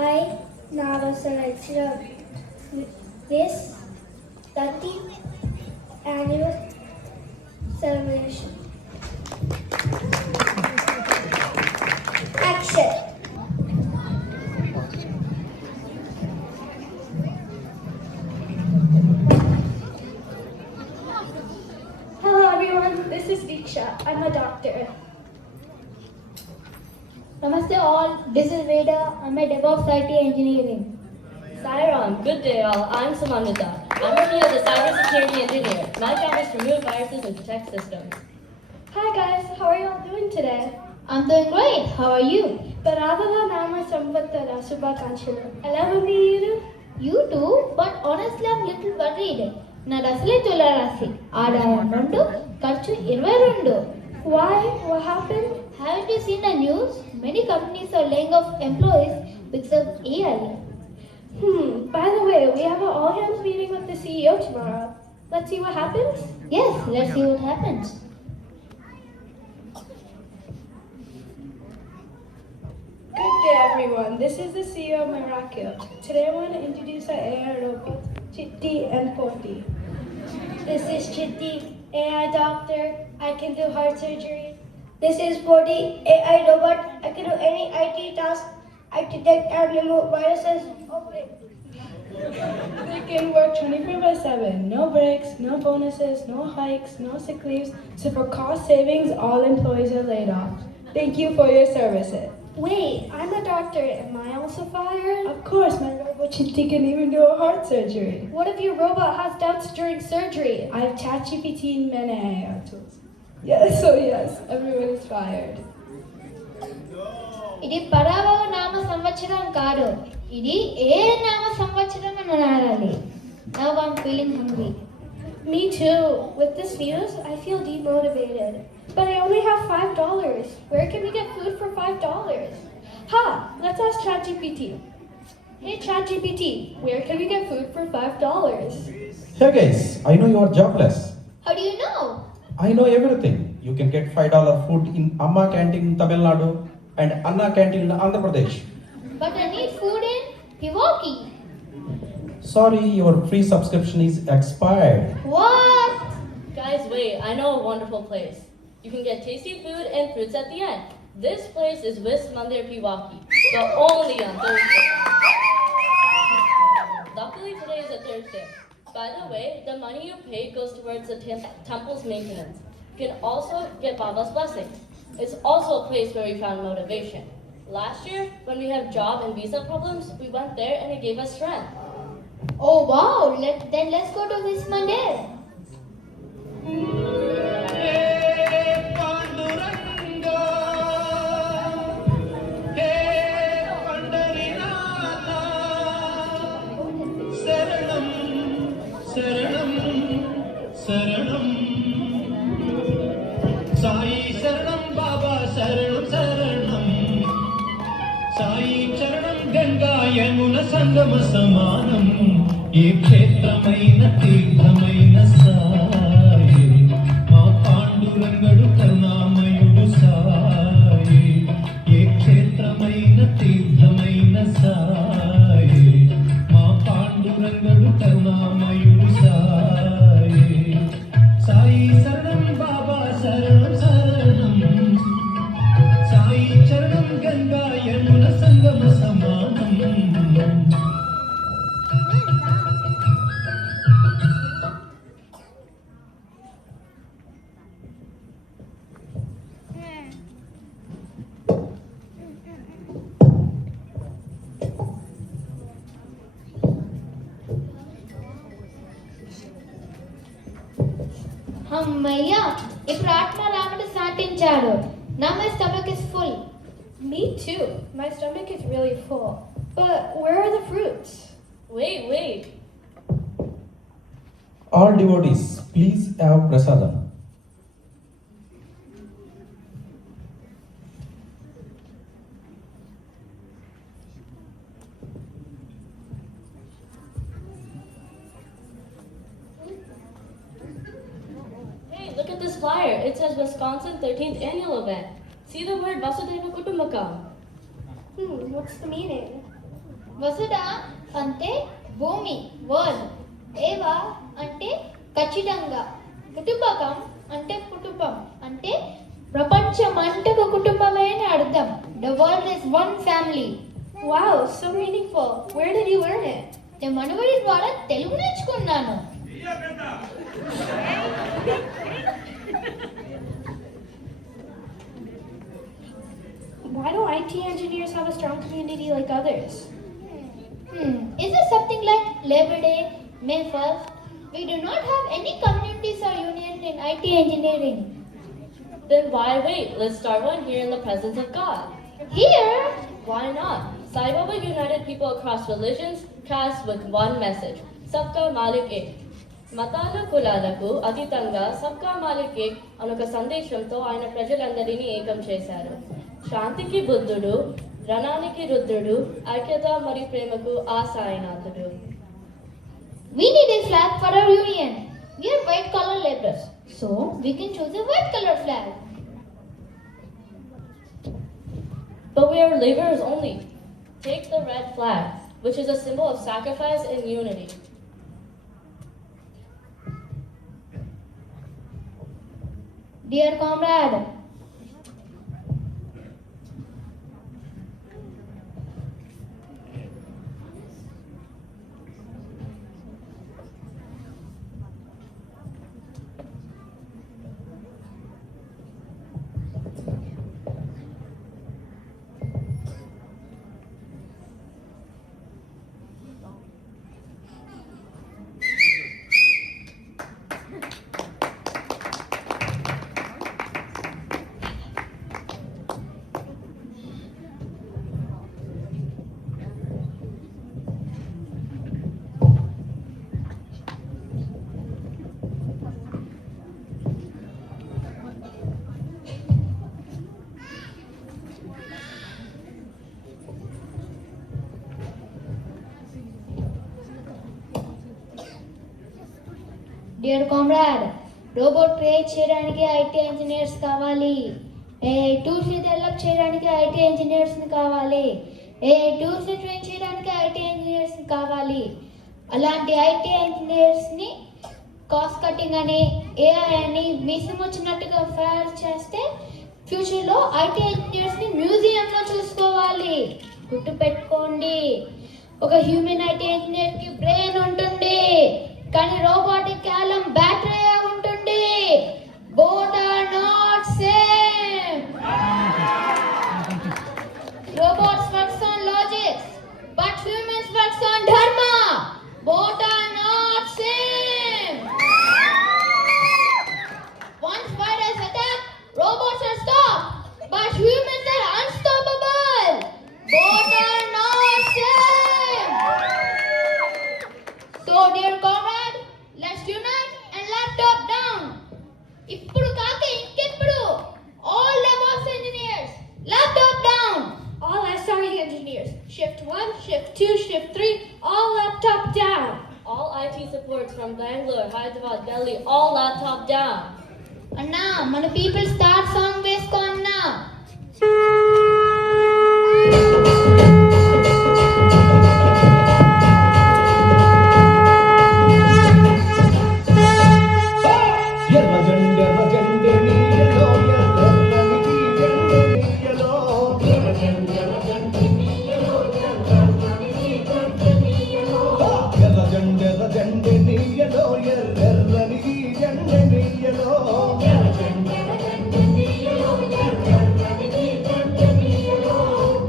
I now selected this 30th annual celebration. Action! Hello everyone, this is Diksha. I'm a doctor. Namaste all, this is Veda. I'm a DevOps IT engineering. Sairam, good day all. I'm Samantha. I'm working as a cybersecurity engineer. My job is to remove viruses and protect systems. Hi guys, how are y'all doing today? I'm doing great. How are you? Parabala Nama Samvattara Subhakankshalu. ఎలా ఉంది మీరు? You too, but honestly I'm little worried. నా అసలే తులారాశి ఆదాయం 2 ఖర్చు 22. Why? What happened? Haven't you seen the news? Many companies are laying off employees because of AI. By the way, we have an all hands meeting with the CEO tomorrow. Let's see what happens. Yes, let's see what happens. Good day everyone, this is the CEO of Miracle. Today I want to introduce our AI robots, Chitti and Poti. This is Chitti, AI doctor. I can do heart surgery. This is Poti, AI robot. I can do any IT task. I detect and remove viruses. They can work 24/7, no breaks, no bonuses, no hikes, no sick leaves. So for cost savings, all employees are laid off. Thank you for your services. Wait, I'm a doctor. Am I also fired? Of course, my robot Chitti can even do a heart surgery. What if your robot has doubts during surgery? I have ChatGPT and many AI tools. Yes, so yes, everyone is fired. ఇది పరాభవ నామ సంవత్సరం కాదు, ఇది ఏ నామ సంవత్సరం అని అనాలి. Now I'm feeling hungry. Me too. With this news, I feel demotivated. But I only have $5. Where can we get food for $5? Ha! Let's ask ChatGPT. Hey ChatGPT, where can we get food for $5? Hey guys, I know you are jobless. How do you know? I know everything. You can get $5 food in Amma canteen in Tamil Nadu and Anna canteen in Andhra Pradesh. But I need food in Pewaukee. Sorry, your free subscription is expired. What? Guys, wait, I know a wonderful place. You can get tasty food and fruits at the end. This place is West Mandir Pewaukee, but only on Thursday. Luckily today is a Thursday. By the way, the money you pay goes towards the temple's maintenance. You can also get Baba's blessing. It's also a place where we found motivation. Last year, when we had job and visa problems, we went there and it gave us strength. Oh wow, let's go to this Mandir. శరణం సాయి శరణం బాబా శరణం శరణం సాయి చరణం గంగా యమున సంగమ సమానం ఏ క్షేత్రమైన తీర్థమైన సాయి మా పాండురంగడు కరుణామయుడు సాయి ఏ క్షేత్రమైన తీర్థమైన సాయి మా పాండురంగడు కరుణామయుడు సాయి సాయి శరణం బాబా శరణం శరణం సాయి చరణం గంగా యమున సంగమ సమానం అమ్మయ్య, ఇప్పుడు ఆత్మరాముడు సాటించాడు. Now my stomach is full. Me too. My stomach is really full. But where are the fruits? Wait. All devotees, please have prasadam. Hey, look at this flyer. It says Wisconsin 13th annual event. See the word Vasudhaiva Kutumbakam. What's the meaning? వసుధ అంటే భూమి world, ఏవ అంటే ఖచ్చితంగా, కుటుంబకం అంటే కుటుంబం అంటే ప్రపంచం అంటే ఒక కుటుంబమే అని అర్థం. The world is one family. Wow, so meaningful. Where did you learn it? నేను మనుగడి ద్వారా తెలుగు నేర్చుకున్నాను. Why do IT engineers have a strong community like others? Is it something like Labor Day, May 1st? We do not have any communities or unions in IT engineering. Then why wait? Let's start one here in the presence of God. Here, Why not? Sai Baba united people across religions, castes with one message. Sabka Malik Ek. మతాలు కులాలకు అతీతంగా సబ్కా మాలిక్ ఏక్ అనొక సందేశంతో ఆయన ప్రజలందరినీ ఏకం చేశారు. శాంతికి బుద్ధుడు, రణానికి రుద్రుడు, ఐక్యత మరియు ప్రేమకు ఆ సాయినాథుడు. we need a flag for our union. We are white collar laborers, so we can choose a white color flag. But we are laborers only. Take the red flag, which is a symbol of sacrifice and unity. Dear comrade, dear comrade, robot create చేయడానికి IT engineers కావాలి. AI టూల్స్ని develop చేయడానికి IT ఇంజనీర్స్ని కావాలి. AI టూల్స్ని train చేయడానికి IT ఇంజనీర్స్ని కావాలి. అలాంటి ఐటీ ఇంజనీర్స్ని కాస్ట్ కటింగ్ అని, ఏఐ అని మీసం వచ్చినట్టుగా ఫైర్ చేస్తే ఫ్యూచర్లో ఐటీ ఇంజనీర్స్ని మ్యూజియంలో చూసుకోవాలి. గుర్తుపెట్టుకోండి, ఒక హ్యూమన్ ఐటీ ఇంజనీర్కి బ్రెయిన్ ఉంటుంది, కానీ రోబోటిక్ కేవలం బ్యాటరీ ఉంటుంది. Both are not same. Robots works on logics, but humans works on dharma. Both are not same. Once virus attack, robots are stopped, but humans are unstoppable. Both are not same. So dear comrade, let's unite and laptop down. ఇప్పుడు కాక ఇంకెప్పుడు all DevOps engineers, laptop down. All SRE engineers, shift 1, shift 2, shift 3, all laptop down. All IT supports from Bangalore, Hyderabad, Delhi, all laptop down. అన్నా, మన people star song వేసుకో అన్నా. ఎర్ర జెండె నీయలో ఎర్రని జెండె నీయలో ఎర్ర జెండె నీయలో ఎర్రని జెండె నీయలో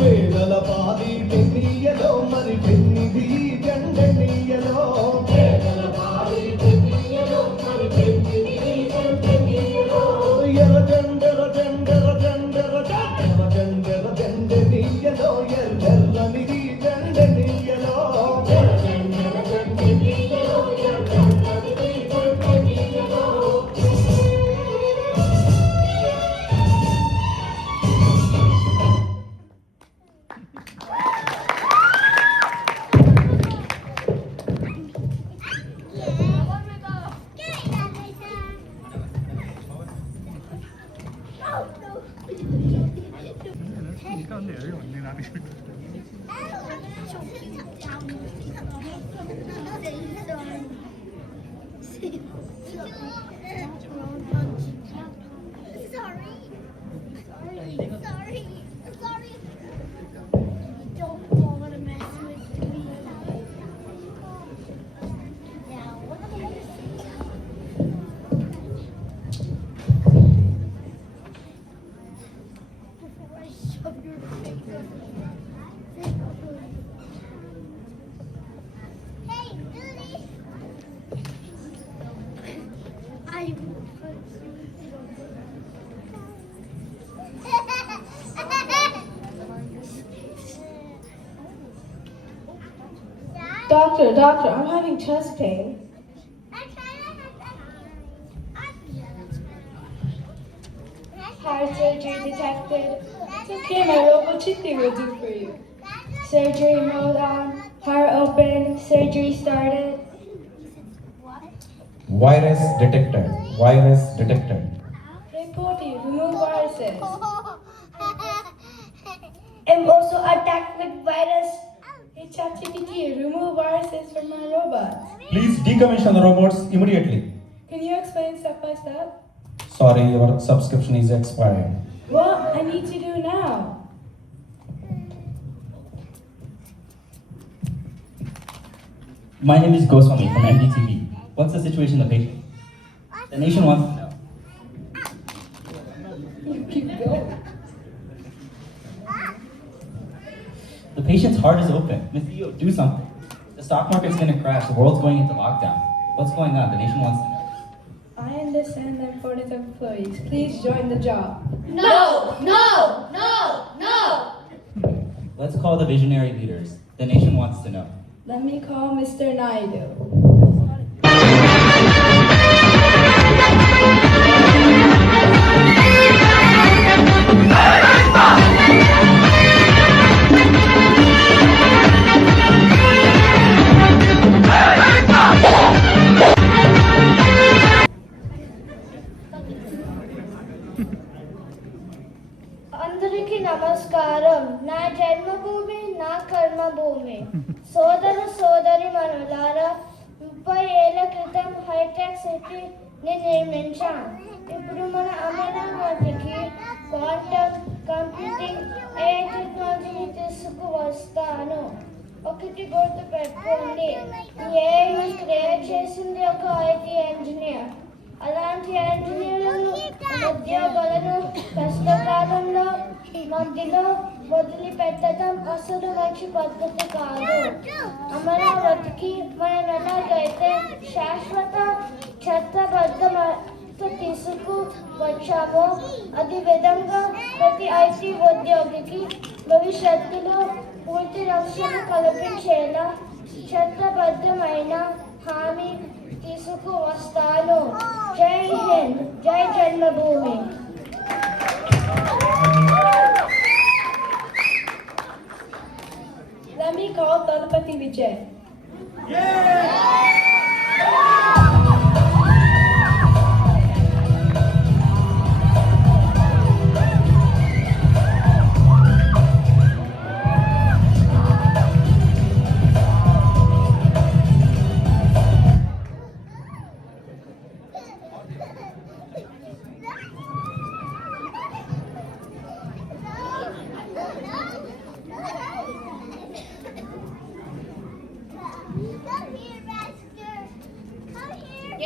పేదల పాది నీయలో మరి పెన్నిది జెండె నీయలో ఎర్ర జెండె నీయలో ఎర్రని జెండె నీయలో Sorry. Don't want to mess with me. Now, what am I before I shove your face up? Hey, Lily! I will punch you. Doctor, I'm having chest pain. Heart surgery detected. It's okay, my robot chippy will do for you. Surgery mode on, heart open, surgery started. Virus detected. Virus detected. Hey Potty, remove viruses. I'm also attacked with virus. Hey ChatGPT, remove viruses from my robots. Please decommission the robots immediately. Can you explain step by step? Sorry, your subscription is expired. What I need to do now? My name is Goswami from NDTV. What's the situation of the patient? The nation wants to know. You keep going. The patient's heart is open. Ms. Eo, do something. The stock market's gonna crash. The world's going into lockdown. What's going on? The nation wants to know. I understand the importance of employees. Please join the job. No! Let's call the visionary leaders. The nation wants to know. Let me call Mr. Naidu. అందరికీ నమస్కారం. నా జన్మభూమి నా కర్మభూమి. సోదర సోదరి మనులారా, 30 ఏళ్ల క్రితం hitech సిటీని నిర్మించాం. ఇప్పుడు మన అమరావతికి క్వాంటమ్ కంప్యూటింగ్ AI టెక్నాలజీని తీసుకువస్తాను. ఒకటి గుర్తు పెట్టుకోండి, ఈ AI క్రియేట్ చేసింది ఒక IT ఇంజనీర్. అలాంటి ఇంజనీర్లను ఉద్యోగాలను కష్టకాలంలో మధ్యలో వదిలిపెట్టడం అసలు మంచి పద్ధతి కాదు. అమరావతికి మనం ఎలాగైతే శాశ్వత చట్టబద్ధ తీసుకువచ్చామో అదే విధంగా ప్రతి IT ఉద్యోగికి భవిష్యత్తులో పూర్తి రక్షణ కల్పించేలా చట్టబద్ధమైన హామీ తీసుకువస్తాను. జై హింద్, జై జన్మభూమి. Let me call Talapati Vijay.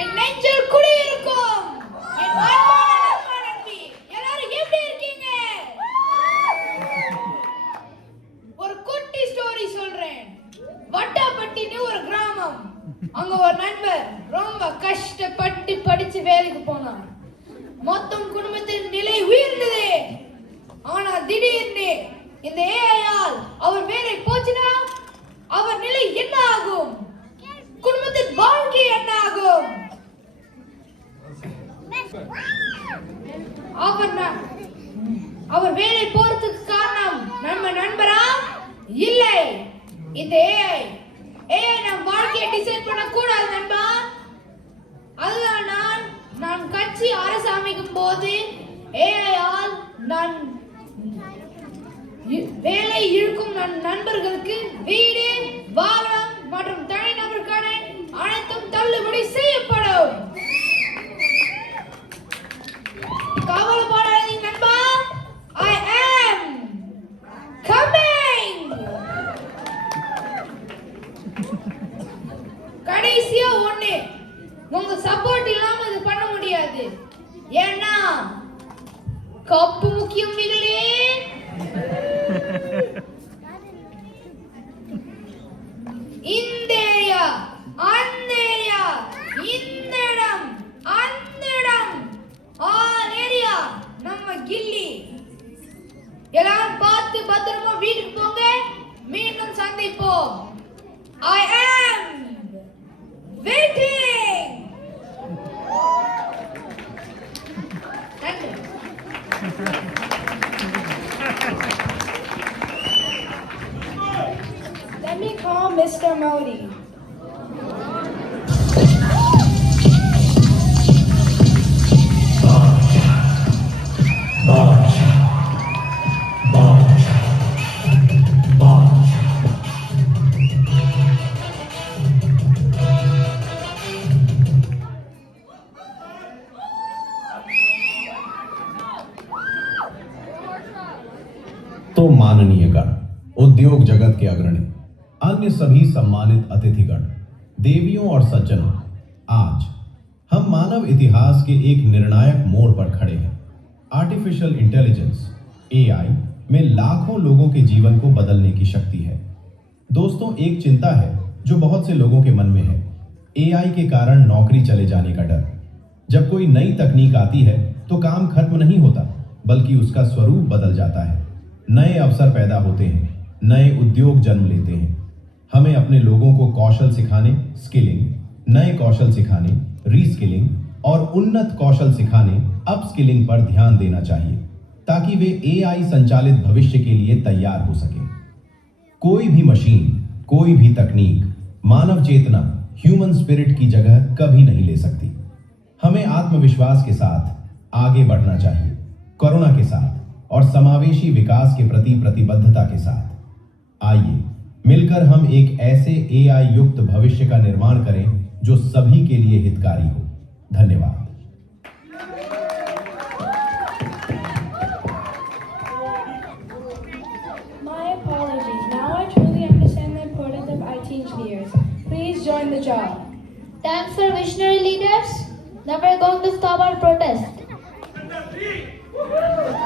என் நெஞ்சில் குடியிருக்கும் என் அன்பான நண்பி, எல்லாரும் எப்படி இருக்கீங்க? ஒரு குட்டி ஸ்டோரி சொல்றேன். வட்டாப்பட்டின்னு ஒரு கிராமம். அங்க ஒரு நண்பர் ரொம்ப கஷ்டப்பட்டு படிச்சு வேலைக்கு போனார். மொத்தம் குடும்பத்தின் நிலை உயர்ந்தது. ஆனா திடீர்னு இந்த ஏஐயால் அவர் வேலை போச்சுன்னா அவர் நிலை என்ன ஆகும்? குடும்பத்தின் வாழ்க்கை என்ன ஆகும்? அவர் வேலை போறதுக்கு காரணம் நம்ம நண்பரா? இல்லை, இந்த ஏஐ நம் வாழ்க்கையை டிசைட் பண்ண கூடாது நண்பா. அதுதான் நான் கட்சி அரசு அமைக்கும் போது ஏஐயால் நான் வேலை இருக்கும் நண்பர்களுக்கு வீடு, வாகனம் மற்றும் தனிநபருக்கான அனைத்தும் தள்ளுபடி செய்யப்படும். கவலைப்படாதீங்க நண்பா, I am coming. கடைசியா ஒண்ணு, உங்க சப்போர்ட் இல்லாம இது பண்ண முடியாது. ஏன்னா கப்பு முக்கியம் இல்லையே. இந்த ஏரியா, அந்த ஏரியா, இந்த இடம், அந்த இடம், ஆல் ஏரியா நம்ம கில்லி. எல்லாரும் பார்த்து பத்திரமா வீட்டுக்கு போங்க. மீண்டும் சந்திப்போம். I am waiting. நன்றி. Let me call Mr. Modi. तो माननीयगण, उद्योग जगत के अग्रणी, अन्य सभी सम्मानित अतिथिगण, देवियों और सज्जनों, आज हम मानव इतिहास के एक निर्णायक मोड़ पर खड़े हैं। आर्टिफिशियल इंटेलिजेंस (AI) में लाखों लोगों के जीवन को बदलने की शक्ति है। दोस्तों, एक चिंता है जो बहुत से लोगों के मन में है, AI के कारण नौकरी चले जाने का डर। जब कोई नई तकनीक आती है तो काम खत्म नहीं होता, बल्कि उसका स्वरूप बदल जाता है। नए अवसर पैदा होते हैं, नए उद्योग जन्म लेते हैं। हमें अपने लोगों को कौशल सिखाने, स्किलिंग, नए कौशल सिखाने, रीस्किलिंग और उन्नत कौशल सिखाने, अपस्किलिंग पर ध्यान देना चाहिए ताकि वे AI संचालित भविष्य के लिए तैयार हो सके। कोई भी मशीन, कोई भी तकनीक मानव चेतना, ह्यूमन स्पिरिट की जगह कभी नहीं ले सकती। हमें आत्मविश्वास के साथ आगे बढ़ना चाहिए, करुणा के साथ और समावेशी विकास के प्रति प्रतिबद्धता के साथ। आइए मिलकर हम एक ऐसे AI युक्त भविष्य का निर्माण करें जो सभी के लिए हितकारी हो। धन्यवाद। My apologies. Now I truly understand the importance of IT engineers. Please join the job. Thanks for visionary leaders. Now we're going to stop our protest.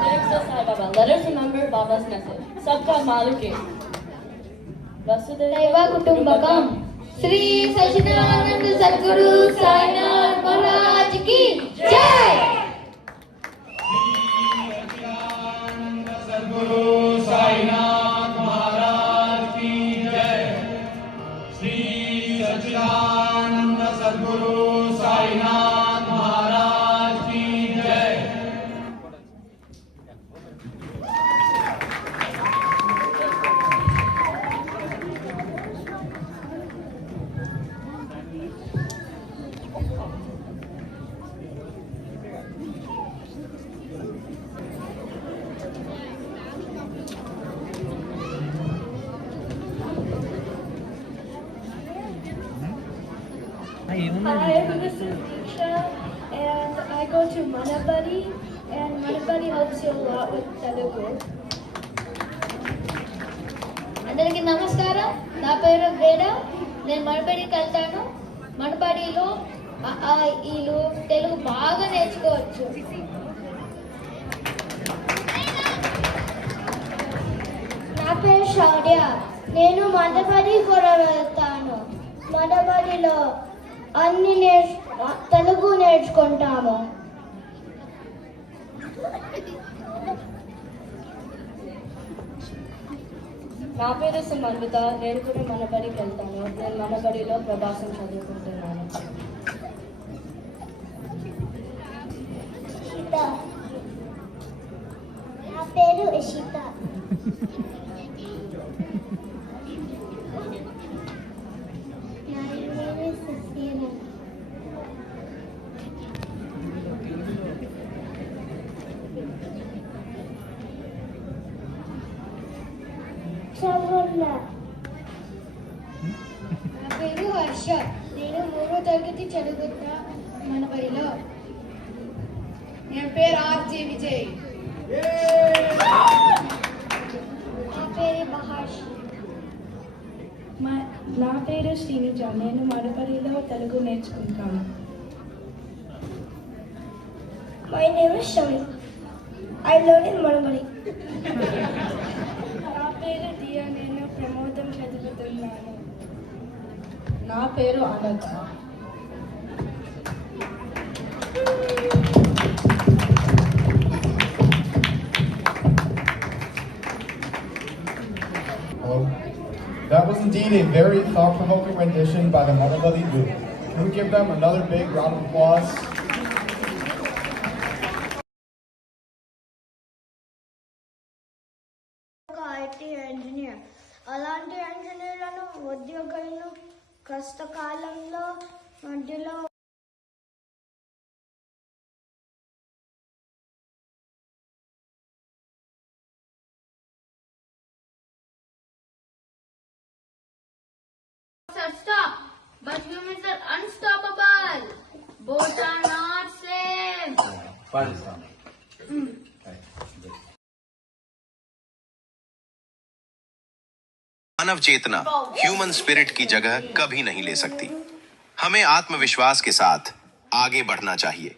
Next is Sai Baba. Let us remember Baba's message. Sabka Maluke. Daiva Kutumbakam. Sri Sachinananda Sadguru Sainath Maharaj ki Jai. Hi, this is Disha, and I go to Manabadi, and Manabadi helps you a lot with Telugu. అందరికీ నమస్కారం. నా పేరు వేద. నేను మనబడికి వెళ్తాను. మనబడిలో ఈలు తెలుగు బాగా నేర్చుకోవచ్చు. నా పేరు శౌర్య. నేను మదబడి కూడా వెళ్తాను. మదబడిలో తెలుగు నేర్చుకుంటాము. నా పేరు సుమన్విత. నేను కూడా మనబడికి వెళ్తాను. నేను మనబడిలో ప్రభాసం చదువుకుంటున్నాను. నా పేరు ఇషిత. తరగతి చదువుతున్న మనవరిలో నా పేరు ఆర్జే విజయ్. నా పేరు మహర్ష్. నా పేరు శ్రీనిజ. నేను మనవరిలో తెలుగు నేర్చుకుంటాను. My name is Shami. I learn in Manamari. నా పేరు దియా. నేను ప్రమోదం చదువుతున్నాను. నా పేరు అనంత. Hello. That was indeed a very thought-provoking rendition by the Manavali group. Can we give them another big round of applause? IT engineer. అలాంటి ఇంజనీర్లను ఉద్యోగులను కష్టకాలంలో మధ్యలో Stop! But humans are unstoppable. Both are not same. मानव चेतना human spirit की जगह कभी नहीं ले सकती। हमें आत्मविश्वास के साथ आगे बढ़ना चाहिए।